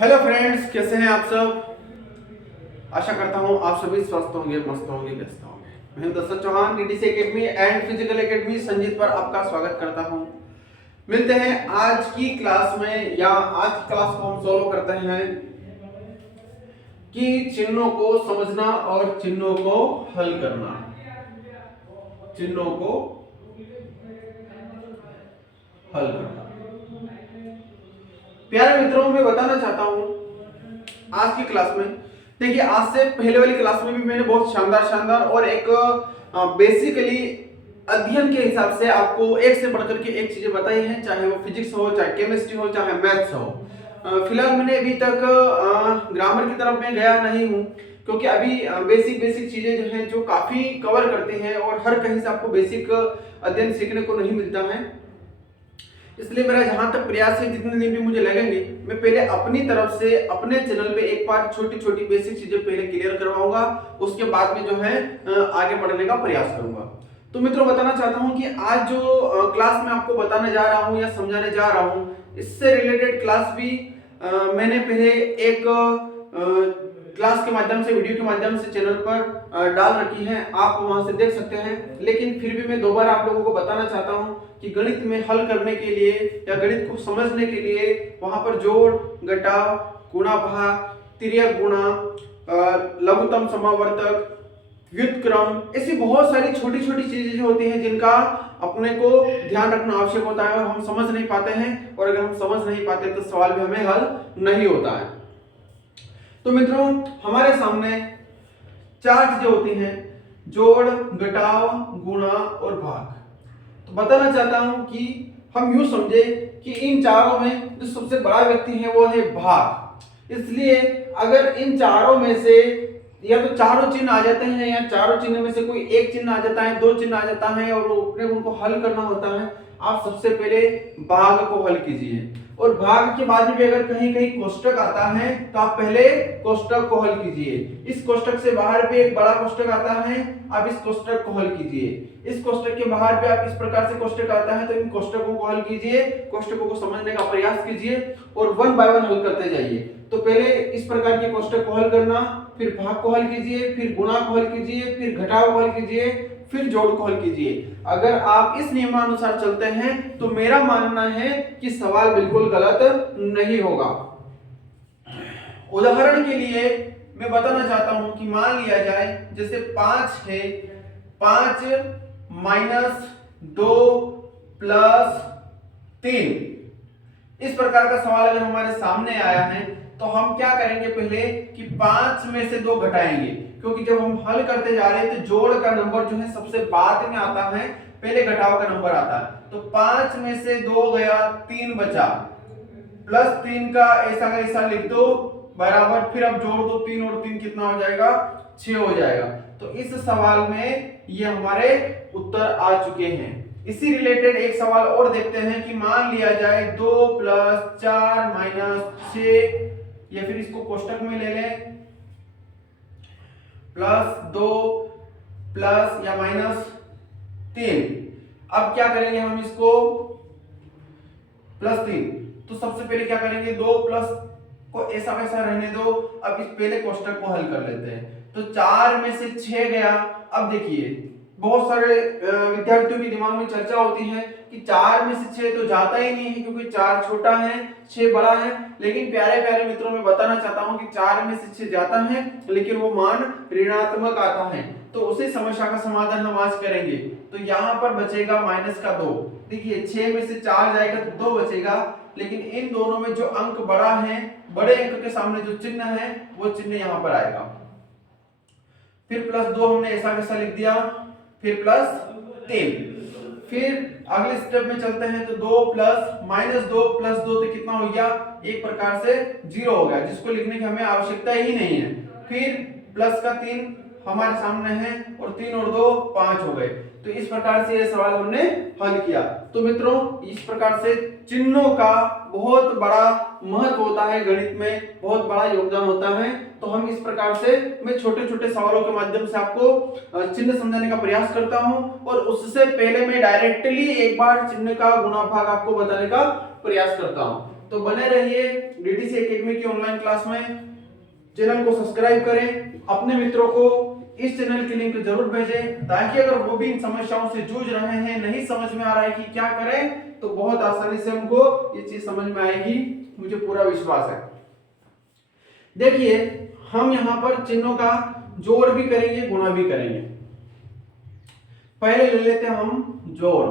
Hello friends, कैसे हैं आप सब। आशा करता हूं आप सभी स्वस्थ होंगे, मस्त होंगे, व्यस्त होंगे। मैं हूं Dashrath Chauhan, DDC academy and physical academy Sanjeet पर आपका स्वागत करता हूं। मिलते हैं आज की क्लास में, या आज की क्लास को हम सॉल्व करते हैं कि चिन्हों को समझना और चिन्हों को हल करना। चिन्हों को हल करना। प्यारे मित्रों, मैं बताना चाहता हूं आज की क्लास में, देखिए आज से पहले वाली क्लास में भी मैंने बहुत शानदार और एक बेसिकली अध्ययन के हिसाब से आपको एक से बढ़कर के एक चीजें बताई हैं, चाहे वो फिजिक्स हो, चाहे केमिस्ट्री हो, चाहे मैथ्स हो। फिलहाल मैंने अभी तक ग्रामर की तरफ में गया नहीं हूं, क्योंकि अभी बेसिक चीजें जो हैं जो काफी कवर करते हैं और हर कहीं से आपको बेसिक अध्ययन सीखने को नहीं मिलता है। इसलिए मेरा जहां तक प्रयास है, जितने दिन भी मुझे लगेंगे, मैं पहले अपनी तरफ से अपने चैनल पे एक बार छोटी बेसिक चीजें पहले क्लियर करवाऊंगा, उसके बाद में जो है आगे बढ़ने का प्रयास करूंगा। तो मित्रों, बताना चाहता हूं कि आज जो क्लास में आपको बताने जा रहा हूं या समझाने जा रहा हूं, इससे रिलेटेड क्लास भी मैंने पहले एक क्लास के माध्यम से, वीडियो के माध्यम से चैनल पर डाल रखी है, आप वहां से देख सकते हैं। लेकिन फिर भी मैं दोबारा आप लोगों को बताना चाहता हूं कि गणित में हल करने के लिए या गणित को समझने के लिए वहां पर जोड़, घटाव, गुणा भाग, तिर्यक गुणा, लघुत्तम समावर्तक, व्युत्क्रम, ऐसी बहुत सारी छोटी चीजें जो होती हैं जिनका अपने को ध्यान रखना आवश्यक होता है, और हम समझ नहीं पाते हैं, और अगर हम समझ नहीं पाते तो सवाल भी हमें हल नहीं होता है। तो मित्रों, हमारे सामने चार चीजें होती हैं: जोड़, घटाव, गुणा और भाग। तो बताना चाहता हूं कि हम यूं समझे कि इन चारों में जो सबसे बड़ा व्यक्ति है वो है भाग। इसलिए अगर इन चारों में से या तो चारों चिन्ह आ जाते हैं, या चारों चिन्ह में से कोई एक चिन्ह आ जाता है, दो चिन्ह आ जाता है, और उनको हल करना होता है, आप सबसे पहले भाग को हल कीजिए। और भाग के बाद भी अगर कहीं कोष्टक आता है तो आप पहले कोष्टक को हल कीजिए। इस कोष्टक से बाहर भी एक बड़ा कोष्टक आता है, आप इस कोष्टक को हल कीजिए। इस कोष्टक के बाहर भी आप इस प्रकार से कोष्टक आता है, तो इन कोष्टकों को हल कीजिए, कोष्टकों को समझने का प्रयास कीजिए और वन बाय वन हल करते जाइए। तो पहले इस प्रकार के कोष्टक को हल करना, फिर भाग को हल कीजिए, फिर गुणा को हल कीजिए, फिर घटाव को हल कीजिए, फिर जोड़ को हल कीजिए। अगर आप इस नियमानुसार चलते हैं तो मेरा मानना है कि सवाल बिल्कुल गलत नहीं होगा। उदाहरण के लिए मैं बताना चाहता हूं कि मान लिया जाए जैसे 5 है, 5 माइनस 2 प्लस 3, इस प्रकार का सवाल अगर हमारे सामने आया है तो हम क्या करेंगे, पहले कि 5 में से 2 घटाएंगे, क्योंकि जब हम हल करते जा रहे हैं तो जोड़ का नंबर जो है सबसे बाद में आता है, पहले घटाव का नंबर आता है। तो 5 में से 2 गया, 3 बचा, प्लस 3 का ऐसा का ऐसा लिख दो, बराबर, फिर अब जोड़ दो, 3 और 3 कितना हो जाएगा, 6 हो जाएगा। तो इस सवाल में ये हमारे उत्तर आ चुके हैं। इसी रिलेटेड एक सवाल और देखते हैं कि मान लिया जाए 2 प्लस 4 माइनस 6, या फिर इसको कोष्टक में ले लें, प्लस 2 प्लस या माइनस 3। अब क्या करेंगे हम इसको, प्लस 3, तो सबसे पहले क्या करेंगे, 2 प्लस को ऐसा वैसा रहने दो, अब इस पहले कोष्टक को हल कर लेते हैं। तो 4 में से 6 गया। अब देखिए, बहुत सारे विद्यार्थियों के दिमाग में चर्चा होती है कि 4 में से 6 तो जाता ही नहीं है, क्योंकि 4 छोटा है, 6 बड़ा है। लेकिन प्यारे मित्रों, मैं बताना चाहता हूं कि 4 में से 6 जाता है, लेकिन वो मान ऋणात्मक आता है। तो उसी समस्या का समाधान हम आज करेंगे। तो यहाँ पर बचेगा माइनस का 2। देखिए, 6 में से 4 जाएगा तो 2 बचेगा, लेकिन इन दोनों में जो अंक बड़ा है, बड़े अंक के सामने जो चिन्ह है वो चिन्ह यहाँ पर आएगा। फिर प्लस 2 हमने ऐसा वैसा लिख दिया, फिर प्लस 3, फिर अगले स्टेप में चलते हैं तो 2 प्लस माइनस 2 प्लस 2 तो कितना हो गया, एक प्रकार से 0 हो गया, जिसको लिखने की हमें आवश्यकता ही नहीं है। फिर प्लस का 3 हमारे सामने है, और 3 और 2 5 हो गए। तो इस प्रकार से ये सवाल हमने हल किया। तो मित्रों, इस प्रकार से चिन्हों का बहुत बड़ा महत्व होता है, गणित में बहुत बड़ा योगदान होता है। तो हम इस प्रकार से, मैं छोटे सवालों के माध्यम से आपको चिन्ह समझाने का प्रयास करता हूं, और उससे पहले मैं डायरेक्टली एक बार चिन्ह का गुणा भाग आपको बताने का प्रयास करता हूं। तो बने रहिए डीडीसी एकेडमी की ऑनलाइन क्लास में। चैनल को सब्सक्राइब करें, अपने मित्रों को इस चैनल की लिंक जरूर भेजें, ताकि अगर वो भी इन समस्याओं से जूझ रहे हैं, नहीं समझ में आ रहा है कि क्या करें, तो बहुत आसानी से उनको ये चीज समझ में आएगी, मुझे पूरा विश्वास है। देखिए हम यहाँ पर चिन्हों का जोड़ भी करेंगे, गुणा भी करेंगे। पहले ले लेते हैं हम जोड़।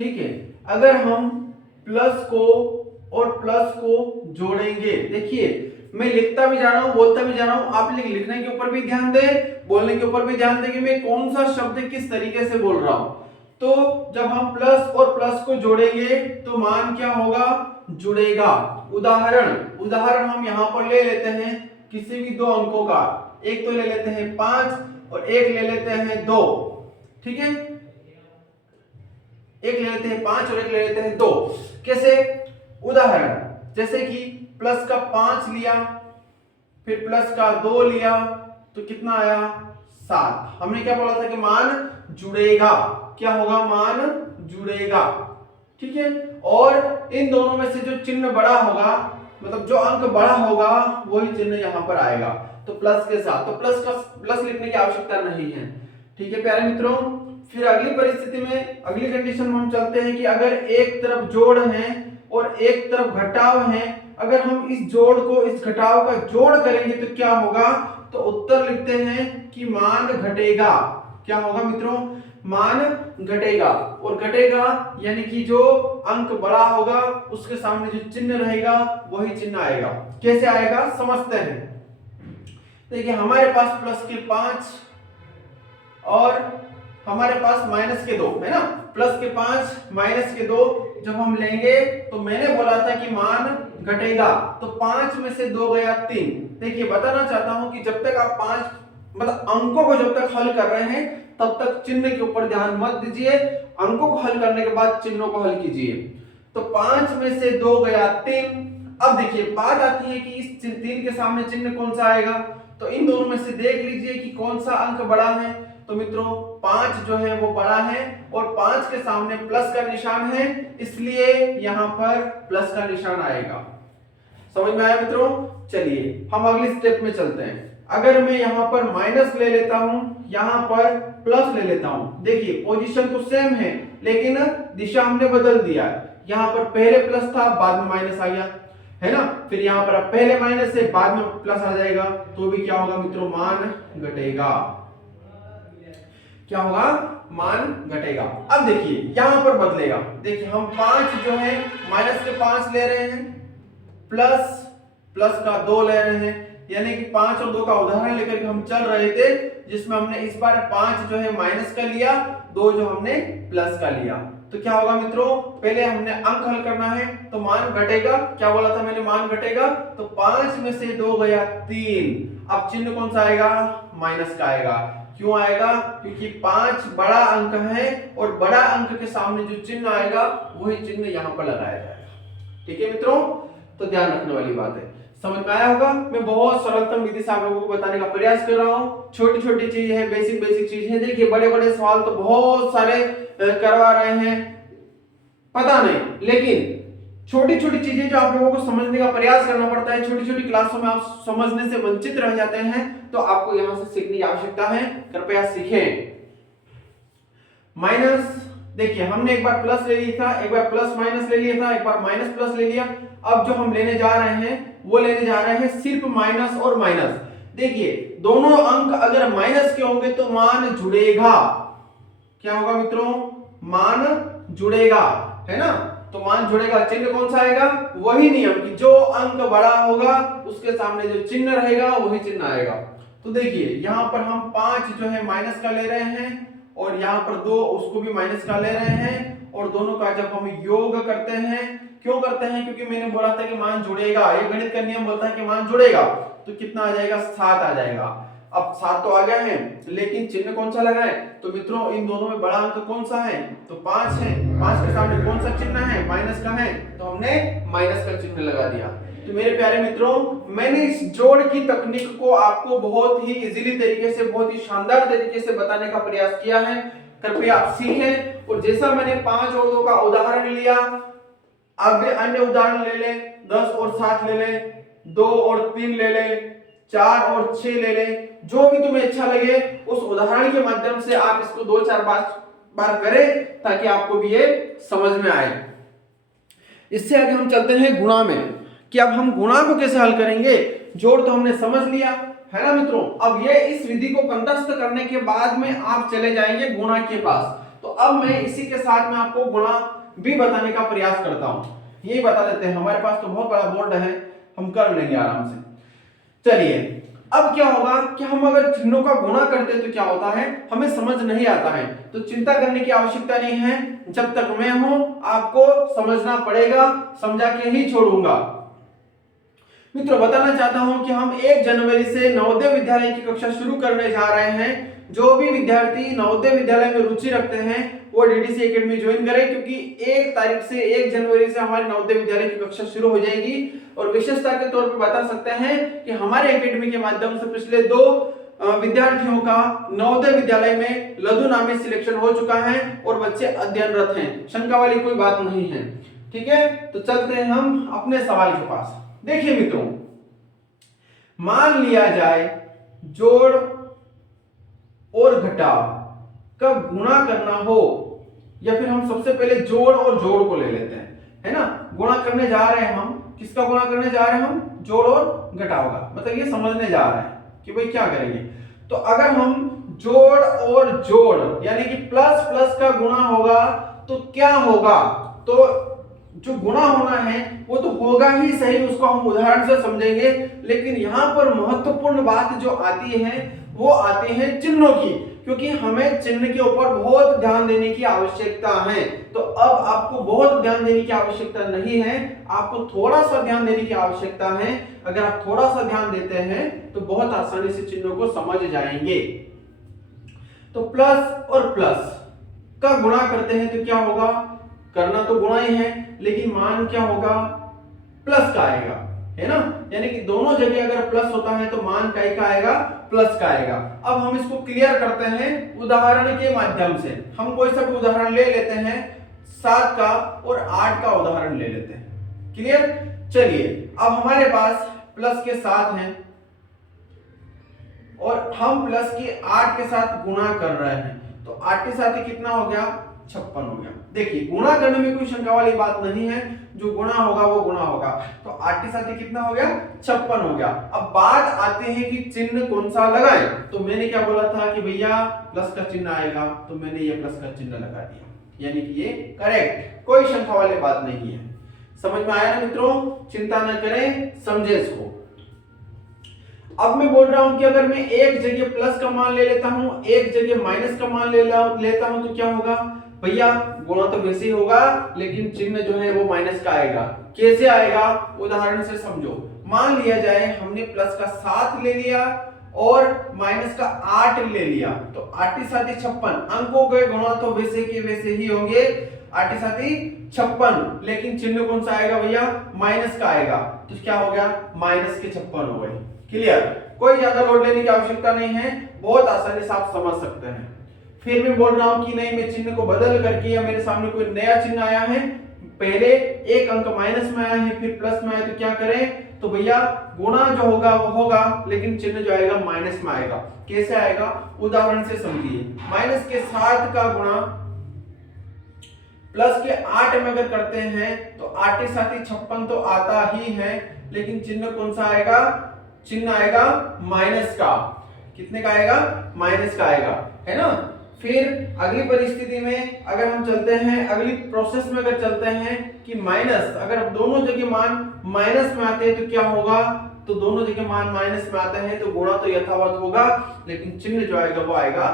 ठीक है, अगर हम प्लस को और प्लस को जोड़ेंगे, देखिए मैं लिखता भी जा रहा हूं, बोलता भी जा रहा हूं, आप लिखने के ऊपर भी ध्यान दें, बोलने के ऊपर भी ध्यान दें कि मैं कौन सा शब्द किस तरीके से बोल रहा हूं। तो जब हम प्लस और प्लस को जोड़ेंगे तो मान क्या होगा, जुड़ेगा। उदाहरण हम यहां पर ले लेते हैं किसी भी दो अंकों का, एक तो ले लेते हैं 5 और एक ले लेते हैं 2। ठीक है, एक ले लेते हैं 5 और एक ले लेते हैं 2। कैसे? उदाहरण जैसे कि प्लस का 5 लिया, फिर प्लस का 2 लिया, तो कितना आया 7। हमने क्या बोला था कि मान जुड़ेगा। क्या होगा? मान जुड़ेगा। ठीक है, और इन दोनों में से जो चिन्ह बड़ा होगा, मतलब जो अंक बड़ा होगा, वही चिन्ह यहां पर आएगा, तो प्लस के साथ। तो प्लस लिखने की आवश्यकता नहीं है। ठीक है प्यारे मित्रों, फिर अगली परिस्थिति में, अगली कंडीशन में हम चलते हैं कि अगर एक तरफ जोड़ है और एक तरफ घटाव है, अगर हम इस जोड़ को इस घटाव का जोड़ करेंगे तो क्या होगा? तो उत्तर लिखते हैं कि मान घटेगा। क्या होगा मित्रों? मान घटेगा। और घटेगा यानी कि जो अंक बड़ा होगा उसके सामने जो चिन्ह रहेगा वही चिन्ह आएगा। कैसे आएगा समझते हैं। देखिए हमारे पास प्लस के 5 और हमारे पास माइनस के 2 है ना। प्लस के 5 माइनस के 2 जब हम लेंगे तो मैंने बोला था कि मान घटेगा, तो 5 में से 2 गया 3। देखिए बताना चाहता हूं कि जब तक आप 5 मतलब अंकों को जब तक हल कर रहे हैं तब तक चिन्ह के ऊपर ध्यान मत दीजिए, अंकों को हल करने के बाद चिन्हों को हल कीजिए। तो 5 में से 2 गया 3। अब देखिए बात आती है कि इस 3 के सामने चिन्ह कौन सा आएगा, तो इन दोनों में से देख लीजिए कि कौन सा अंक बड़ा है। तो मित्रों 5 जो है वो बड़ा है और 5 के सामने प्लस का निशान है, इसलिए यहां पर प्लस का निशान आएगा। समझ में आया मित्रों? चलिए हम अगली स्टेप में चलते हैं। अगर मैं यहां पर माइनस ले लेता हूं, यहां पर प्लस ले लेता हूं, देखिए पोजीशन तो सेम है लेकिन दिशा हमने बदल दिया। यहां पर पहले प्लस था, बाद में माइनस आ गया, है ना। फिर यहां पर अब पहले माइनस है, बाद में प्लस आ जाएगा, तो भी क्या होगा मित्रों? मान घटेगा। क्या होगा? मान घटेगा। अब देखिए यहां पर बदलेगा। देखिए हम 5 जो है माइनस के 5 ले रहे हैं, प्लस का 2 ले रहे हैं, यानी कि 5 और 2 का उदाहरण लेकर के हम चल रहे थे, जिसमें हमने इस बार 5 जो है माइनस का लिया, 2 जो हमने प्लस का लिया। तो क्या होगा मित्रों? पहले हमने अंक हल करना है, तो मान घटेगा। क्या बोला था मैंने? मान घटेगा। तो 5 में से 2 गया 3। अब चिन्ह कौन सा आएगा? माइनस का आएगा। क्यों आएगा? क्योंकि 5 बड़ा अंक है और बड़ा अंक के सामने जो चिन्ह आएगा वही चिन्ह यहां पर लगाया जाएगा। ठीक है मित्रों, तो ध्यान रखने वाली बात है। समझ में आया होगा? मैं बहुत सरलतम विधि से आप लोगों को बताने का प्रयास कर रहा हूँ। छोटी छोटी चीज है, बेसिक चीज है। देखिए बड़े बड़े सवाल तो बहुत सारे करवा रहे हैं, पता नहीं, लेकिन छोटी छोटी चीजें जो आप लोगों को समझने का प्रयास करना पड़ता है, छोटी छोटी क्लासों में आप समझने से वंचित रह जाते हैं, तो आपको यहां से सीखने की आवश्यकता है। कृपया सीखें। माइनस, देखिए हमने एक बार प्लस ले लिया था, एक बार प्लस माइनस ले लिया था, एक बार माइनस प्लस ले लिया। अब जो हम लेने जा रहे हैं वो लेने जा रहे हैं सिर्फ माइनस और माइनस। देखिए दोनों अंक अगर माइनस के होंगे तो मान जुड़ेगा। क्या होगा मित्रों? मान जुड़ेगा, है ना। तो मान जुड़ेगा, चिन्ह कौन सा आएगा? वही नियम कि जो अंक बड़ा होगा उसके सामने जो चिन्ह रहेगा वही चिन्ह आएगा। तो देखिए यहां पर हम 5 जो है माइनस का ले रहे हैं और यहां पर 2 उसको भी माइनस का ले रहे हैं, और दोनों का जब हम योग करते हैं, क्यों करते हैं? क्योंकि मैंने बोला था कि मान जुड़ेगा, ये गणित का नियम बोलता है कि मान जुड़ेगा। तो कितना आ जाएगा? 7 आ जाएगा। अब 7 तो आ गया है, लेकिन चिन्ह कौन सा लगाएं? तो मित्रों इन दोनों में बड़ा अंक कौन सा है? तो 5 है। 5 के सामने कौन सा चिन्ह है? माइनस का है, तो हमने माइनस का चिन्ह लगा दिया। तो मेरे प्यारे मित्रों, मैंने इस जोड़ की तकनीक को आपको बहुत ही इजीली तरीके से, बहुत ही शानदार तरीके से बताने का प्रयास किया है। कृपया आप सीखें, और जैसा मैंने 5 और 2 का उदाहरण लिया, अब अन्य उदाहरण ले ले, 10 और 7 ले ले, 2 और 3 ले ले, 4 और 6 ले ले, जो भी तुम्हें अच्छा लगे उस उदाहरण के माध्यम से आप इसको 2-4 बार करें ताकि आपको भी ये समझ में आए। इससे आगे हम चलते हैं गुणा में, कि अब हम गुणा को कैसे हल करेंगे। जोड़ तो हमने समझ लिया है ना मित्रों। अब ये इस विधि को कंठस्थ करने के बाद में आप चले जाएंगे गुणा के पास। तो अब मैं इसी के साथ में आपको गुणा भी बताने का प्रयास करता हूं। यही बता देते हैं, हमारे पास तो बहुत बड़ा बोर्ड है, हम कर लेंगे आराम से। चलिए अब क्या होगा कि हम अगर चिन्हों का गुणा करते हैं तो क्या होता है, हमें समझ नहीं आता है। तो चिंता करने की आवश्यकता नहीं है, जब तक मैं हूं आपको समझना पड़ेगा, समझा के ही छोड़ूंगा। मित्रों बताना चाहता हूं कि हम 1 जनवरी से नवोदय विद्यालय की कक्षा शुरू करने जा रहे हैं। जो भी विद्यार्थी नवोदय विद्यालय में रुचि रखते हैं वो डीडीसी एकेडमी ज्वाइन करें, क्योंकि 1 तारीख से 1 जनवरी से हमारे नवोदय विद्यालय की कक्षा शुरू हो जाएगी। और विशेषता के तौर पर बता सकते हैं कि हमारे एकेडमी के माध्यम से पिछले 2 विद्यार्थियों का नवोदय विद्यालय में लदू नामी सिलेक्शन हो चुका है और बच्चे अध्ययनरत हैं, शंका वाली कोई बात नहीं है। ठीक है, तो चलते हैं हम अपने सवाल के पास। देखिए मित्रों, मान लिया जाए जोड़ और घटाव का गुणा करना हो, या फिर हम सबसे पहले जोड़ और जोड़ को ले लेते हैं, है ना। गुणा करने जा रहे हैं हम, किसका गुणा करने जा रहे हैं हम, जोड़ और घटाव का। मतलब ये समझने जा रहे हैं कि भाई क्या करेंगे। तो अगर हम जोड़ और जोड़ यानी कि प्लस प्लस का गुणा होगा तो क्या होगा, तो जो गुणा होना है वो तो होगा ही सही, उसको हम उदाहरण से समझेंगे। लेकिन यहाँ पर महत्वपूर्ण बात जो आती है वो आती है चिन्हों की, क्योंकि हमें चिन्ह के ऊपर बहुत ध्यान देने की आवश्यकता है। तो अब आपको बहुत ध्यान देने की आवश्यकता नहीं है, आपको थोड़ा सा ध्यान देने की आवश्यकता है। अगर आप थोड़ा सा ध्यान देते हैं तो बहुत आसानी से चिन्हों को समझ जाएंगे। तो प्लस और प्लस का गुणा करते हैं तो क्या होगा, करना तो गुणा ही है, लेकिन मान क्या होगा, प्लस का आएगा, है ना। यानी कि दोनों जगह अगर प्लस होता है तो मान का आएगा, प्लस का आएगा। अब हम इसको क्लियर करते हैं उदाहरण के माध्यम से। हम कोई सा भी उदाहरण ले लेते हैं, 7 का और 8 का उदाहरण ले लेते हैं। क्लियर। चलिए अब हमारे पास प्लस के 7 हैं और हम प्लस के 8 के साथ गुणा कर रहे हैं, तो 8 के साथ कितना हो गया, 56 हो गया। देखिए गुणा करने में कोई शंका वाली बात नहीं है, जो गुणा होगा वो गुणा होगा। तो 8 के साथ कितना हो गया, 56 हो गया। अब बात आती है कि चिन्ह कौन सा लगाएं। तो मैंने क्या बोला था कि भैया प्लस का चिन्ह आएगा, तो मैंने ये प्लस का चिन्ह लगा दिया, यानी कि ये करेक्ट, कोई शंका वाली बात नहीं है। समझ में आया ना मित्रों, चिंता न करें, समझे इसको। अब मैं बोल रहा हूं कि अगर मैं एक जगह प्लस का मान ले लेता हूं, एक जगह माइनस का मान लेता हूं, तो क्या होगा भैया, गुणा तो वैसे ही होगा लेकिन चिन्ह जो है वो माइनस का आएगा। कैसे आएगा, उदाहरण से समझो। मान लिया जाए हमने प्लस का 7 ले लिया और माइनस का 8 ले लिया, तो 8 के साथ 56, अंकों के गुणा तो वैसे के वैसे ही होंगे, 8 के साथ 56, लेकिन चिन्ह कौन सा आएगा भैया, माइनस का आएगा। तो क्या हो गया, माइनस के 56 हो गए। क्लियर, कोई ज्यादा लोड लेने की आवश्यकता नहीं है, बहुत आसानी से आप समझ सकते हैं। फिर मैं बोल रहा हूं कि नहीं, मैं चिन्ह को बदल करके, या मेरे सामने कोई नया चिन्ह आया है, पहले एक अंक माइनस में आया है फिर प्लस में आया, तो क्या करें, तो भैया गुणा जो होगा वो होगा, लेकिन चिन्ह जो आएगा माइनस में आएगा। कैसे आएगा, उदाहरण से समझिए। माइनस के 7 का गुणा प्लस के 8 में अगर करते हैं तो 8 के साथ 56 तो आता ही है, लेकिन चिन्ह कौन सा आएगा, चिन्ह आएगा माइनस का। कितने का आएगा, माइनस का आएगा, है ना। फिर अगली परिस्थिति में अगर हम चलते हैं, अगली प्रोसेस में अगर चलते हैं कि माइनस, अगर दोनों जगह मान माइनस में आते हैं तो क्या होगा, तो दोनों जगह मान माइनस में आते हैं तो गुणा तो यथावत होगा, लेकिन चिन्ह जो आएगा वो आएगा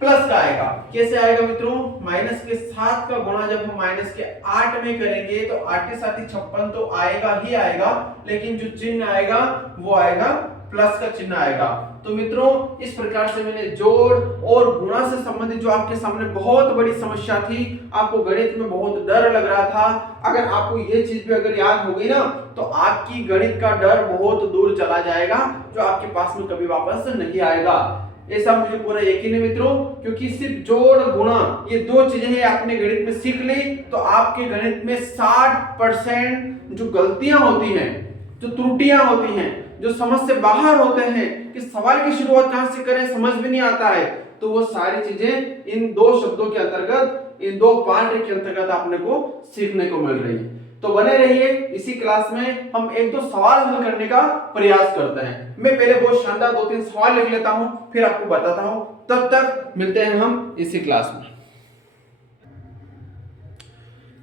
प्लस का आएगा। कैसे आएगा मित्रों, माइनस के 7 का गुणा जब हम माइनस के 8 में करेंगे तो 8 के साथ 56 तो आएगा ही आएगा, लेकिन जो चिन्ह आएगा वो आएगा प्लस का चिन्ह आएगा। तो मित्रों इस प्रकार से मैंने जोड़ और गुणा से संबंधित जो आपके सामने बहुत बड़ी समस्या थी, आपको गणित में बहुत डर लग रहा था, अगर आपको ये चीज भी अगर याद हो गई ना तो आपकी गणित का डर बहुत दूर चला जाएगा, जो आपके पास में कभी वापस नहीं आएगा। ऐसा मुझे पूरा यकीन है मित्रों, क्योंकि सिर्फ जोड़ गुणा ये दो चीजें हैं आपने गणित में सीख ली तो आपके गणित में 60% जो गलतियां होती हैं, जो त्रुटियां होती हैं, जो समझ से बाहर होते हैं कि सवाल की शुरुआत कहां से करें समझ भी नहीं आता है, तो वो सारी चीजें इन दो शब्दों के अंतर्गत, इन दो पार्ट के अंतर्गत आपने को सीखने को मिल रही है। तो बने रहिए, इसी क्लास में हम एक दो सवाल हल करने का प्रयास करते हैं। मैं पहले बहुत शानदार 2-3 सवाल लिख लेता हूं, फिर आपको बताता हूं। तब तक मिलते हैं हम इसी क्लास में।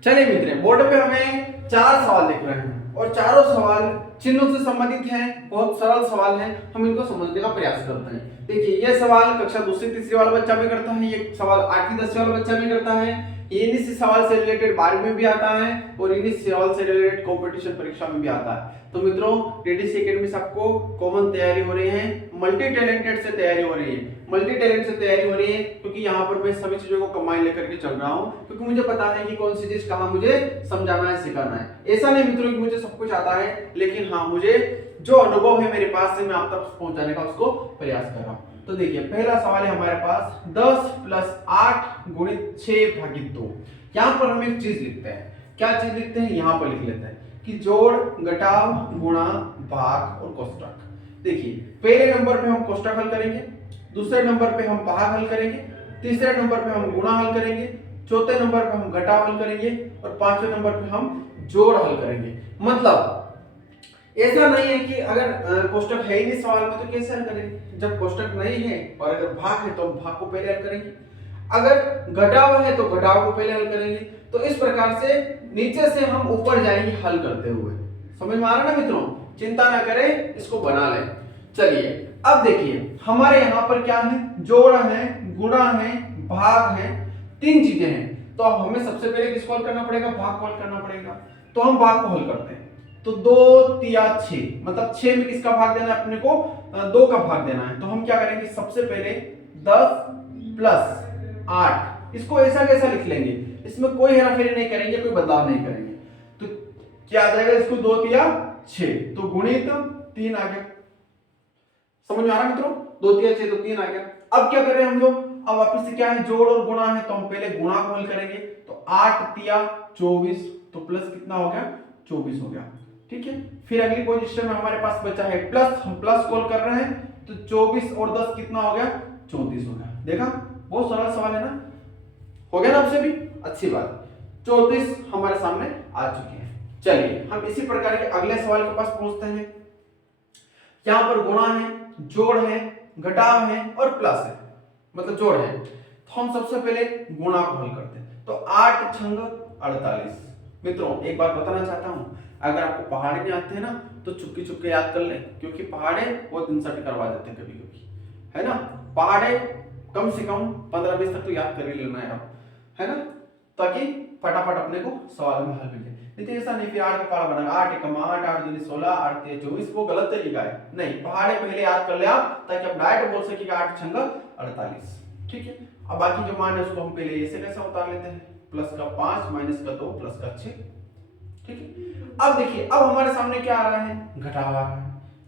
चलिए मित्रों, बोर्ड पे हमें 4 सवाल दिख रहे हैं और चारों सवाल चिन्हों से संबंधित हैं, बहुत सरल सवाल हैं, हम इनको समझने का प्रयास करते हैं। देखिए, ये सवाल कक्षा दूसरी तीसरी वाला बच्चा भी करता है, ये सवाल 8वीं 10वीं वाला बच्चा भी करता है, ये इन्हीं से सवाल से रिलेटेड 12वीं में भी आता है और इन्हीं सवाल से रिलेटेड कंपटीशन परीक्षा में भी आता है। तो मित्रों, डीडीसी एकेडमी से आपको कॉमन तैयारी हो रही है, मल्टी टैलेंटेड से तैयारी हो रही है। मल्टी टैलेंट से तैयारी हो रही है क्योंकि यहाँ पर मैं सभी चीजों को कंबाइन लेकर के चल रहा हूँ, क्योंकि मुझे पता है कि कौन सी चीज कहाँ मुझे समझाना है, सिखाना है। ऐसा नहीं मित्रों कि मुझे सब कुछ आता है, लेकिन हाँ, मुझे जो अनुभव है मेरे पास से मैं आप तक पहुंचाने का उसको प्रयास कर रहा हूँ। तो देखिए, पहला सवाल है हमारे पास 10 + 8 × 6 / 2। यहाँ पर हम एक चीज लिखते हैं, क्या चीज लिखते हैं, यहाँ पर लिख लेते हैं कि जोड़, घटाव, गुणा, भाग और कोष्टक। देखिए, पहले नंबर पे हम कोष्टक हल करेंगे, दूसरे नंबर पे हम भाग हल करेंगे, तीसरे नंबर पे हम गुणा हल करेंगे, चौथे नंबर पे हम घटाव हल करेंगे और पांचवें नंबर पे हम जोड़ हल करेंगे। मतलब ऐसा नहीं है कि अगर कोष्टक है ही नहीं सवाल में तो कैसे हल करेंगे। जब कोष्टक नहीं है और अगर भाग है तो हम भाग को पहले हल करेंगे, अगर घटाव है तो घटाव को पहले हल करेंगे। तो इस प्रकार से नीचे से हम ऊपर जाएंगे हल करते हुए। समझ में आ रहा ना मित्रों? चिंता ना करें, इसको बना लें। चलिए, अब देखिए हमारे यहाँ पर क्या है, जोड़ है, गुणा है, भाग है, 3 चीजें हैं। तो अब हमें सबसे पहले किसको हल करना पड़ेगा, भाग को हल करना पड़ेगा। तो हम भाग को हल करते हैं। तो 2 × 6 मतलब 6 में किसका भाग देना है अपने को, 2 का भाग देना है। तो हम क्या करेंगे, सबसे पहले 10 + 8, इसको ऐसा कैसा लिख लेंगे, इसमें कोई हेराफेरी नहीं करेंगे, कोई बदलाव नहीं करेंगे। तो क्या आ जाएगा, इसको 2 × 6 तो गुणित 3 आ गया। समझ में आ रहा मित्रों, 2 × 6 तो 3 आ गया। अब क्या करें हम लोग, अब वापस से क्या है, जोड़ और गुणा है, तो हम पहले गुणा को हल करेंगे। तो 8 × 24 तो प्लस कितना हो गया, 24 हो गया। ठीक है, फिर अगली पोजीशन में हमारे पास बचा है प्लस, हम प्लस कॉल कर रहे हैं। तो 24 और 10 कितना हो गया, 34 हो गया। देखा, बहुत सरल सवाल है ना, हो गया ना आपसे भी, अच्छी बात। 34 हमारे सामने आ चुके हैं। चलिए, हम इसी प्रकार के अगले सवाल के पास पहुंचते हैं। यहां पर गुणा है, जोड़ है, घटाव है और प्लस है, मतलब जोड़ है। तो हम सबसे पहले गुणा को हल करते हैं। तो 8 × 48। मित्रों, एक बात बताना चाहता हूं, अगर आपको पहाड़े नहीं आते हैं ना तो चुपके चुपके याद कर लें, क्योंकि पहाड़े बहुत इंसर्ट करवा देते हैं कभी कभी, है ना। पहाड़े कम से कम 15-20 तक तो याद कर ही लेना है आप, है ना, ताकि फटाफट अपने को सवाल में हल मिल जाए। नहीं तो ऐसा नहीं फिर 8 का पहाड़ा बनेगा, 8 × 8, 8 × 16, 8 × 24, वो गलत तरीका है। नहीं, पहाड़े पहले याद कर ले आप, ताकि आप डायरेक्ट बोल सकेगा 8 × 48। ठीक है, अब बाकी जो मान है उसको हम पहले ऐसे कैसे उतार लेते हैं, प्लस का 5 माइनस का 2 प्लस का 6। ठीक है, अब देखिए, अब हमारे सामने क्या आ रहा है, घटाव आ रहा है,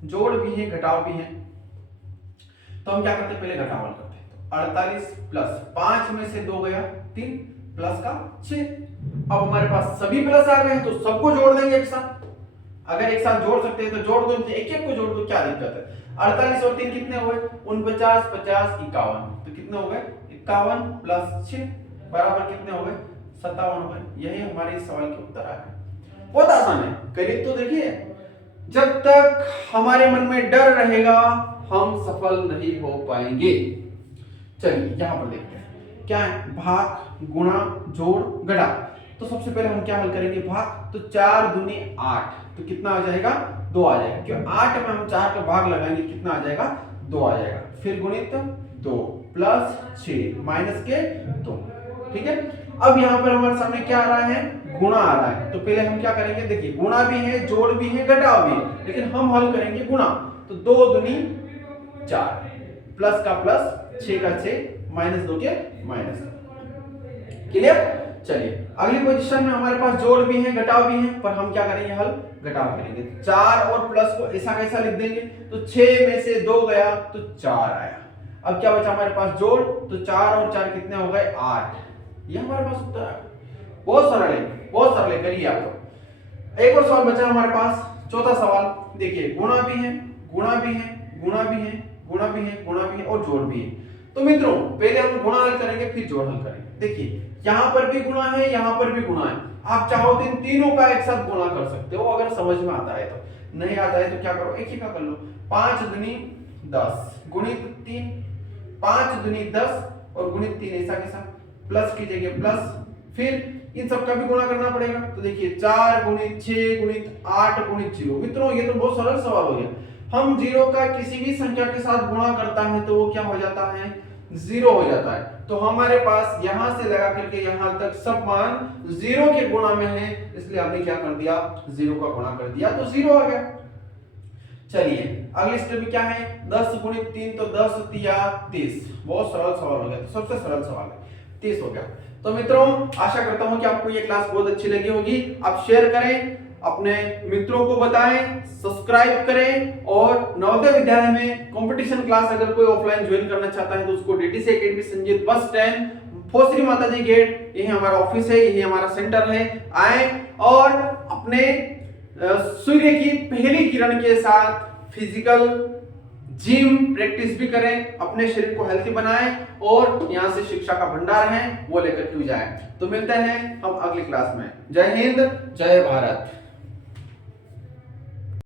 जोड़ भी है, घटाव भी है। तो हम क्या करते हैं, पहले घटाव करते हैं। तो 48 + 5 में से 2 गया 3 प्लस का 6। अब हमारे पास सभी प्लस आ गए हैं, तो सबको जोड़ देंगे एक साथ। अगर एक साथ जोड़ सकते हैं तो जोड़ दो, एक एक को जोड़ दो, क्या दिक्कत है। 48 और 3 कितने हुए, 49, 50, 51। तो कितने हो गए, 51 + 6 बराबर कितने हो गए, 57 हो गए। यही हमारे इस सवाल के उत्तर आ गए। बहुत आसान है, करिए तो देखिए। जब तक हमारे मन में डर रहेगा हम सफल नहीं हो पाएंगे। चलिए, यहां पर देखते हैं क्या है, भाग, गुणा, जोड़, घटा। तो सबसे पहले हम क्या हल करेंगे, भाग। तो 4 दूनी 8, तो कितना आ जाएगा, 2 आ जाएगा, क्यों 8 में हम 4 का भाग लगाएंगे, कितना आ जाएगा, 2 आ जाएगा। फिर गुणित 2 + 6 माइनस के 2। ठीक है, अब यहाँ पर हमारे सामने क्या आ रहा है, गुणा आ रहा है। तो पहले हम क्या करेंगे, देखिए गुणा भी है, जोड़ भी है, घटाव भी है, लेकिन हम हल करेंगे गुणा। तो 2 दूनी 4, प्लस का प्लस, 6 का 6, माइनस 2 के माइनस। क्लियर। चलिए, अगली पोजीशन में हमारे पास जोड़ भी है, घटाव भी है, पर हम क्या करेंगे, हल घटाव करेंगे। 4 और प्लस को ऐसा कैसा लिख देंगे, तो 6 में से 2 गया तो 4 आया। अब क्या बचा हमारे पास जोड़, तो 4 और 4 कितने हो गए 8। ये हमारे पास उत्तर है। बहुत सरल है, बहुत सरल है, करिए आप लोग। एक और सवाल बचा हमारे पास, चौथा सवाल। देखिए गुणा भी है, गुणा भी है, गुणा भी है, गुणा भी है, गुणा भी है और जोड़ भी है। तो मित्रों पहले हम गुणा हल करेंगे फिर जोड़ हल करेंगे। देखिए यहाँ पर भी गुणा है, यहाँ पर भी गुणा है। आप चाहो तो इन तीनों का एक साथ गुणा कर सकते हो अगर समझ में आता है तो। नहीं आता है तो क्या करो, एक ही का कर लो। 5 दूनी 10 गुणित 3, 5 दूनी 10 और गुणित 3 ऐसा कैसा, प्लस कीजिएगा प्लस, फिर इन सब का भी गुणा करना पड़ेगा। तो देखिए 4 गुणित 6 गुणित 8 गुणित 0। मित्रों ये तो बहुत सरल सवाल हो गया। हम 0 का किसी भी संख्या के साथ गुणा करता है तो वो क्या हो जाता है, 0 हो जाता है। तो हमारे पास यहां से लगा करके यहां तक सब मान 0 के गुणा में है, इसलिए हमने क्या कर दिया, 0 का गुणा कर दिया तो 0 आ गया। चलिए अगली स्टेप में क्या है, 10 गुणित 3 तो 10 तिया 30। बहुत सरल सवाल हो गया, तो सबसे सरल सवाल है, 30 हो गया। तो मित्रों आशा करता हूं कि आपको ये क्लास बहुत अच्छी लगी होगी। आप शेयर करें, अपने मित्रों को बताएं, सब्सक्राइब करें और नवोदय विद्यालय में कंपटीशन क्लास अगर कोई ऑफलाइन ज्वाइन करना चाहता है तो उसको DTC academy Sanjeet bus stand फोसरी माताजी गेट, यही हमारा ऑफिस है, यही हमारा सेंटर है। आए और अपने सूर्य की पहली किरण के साथ फिजिकल जिम प्रैक्टिस भी करें, अपने शरीर को हेल्थी बनाएं और यहाँ से शिक्षा का भंडार है वो लेकर के जाएं। तो मिलते हैं हम अगली क्लास में। जय हिंद, जय भारत।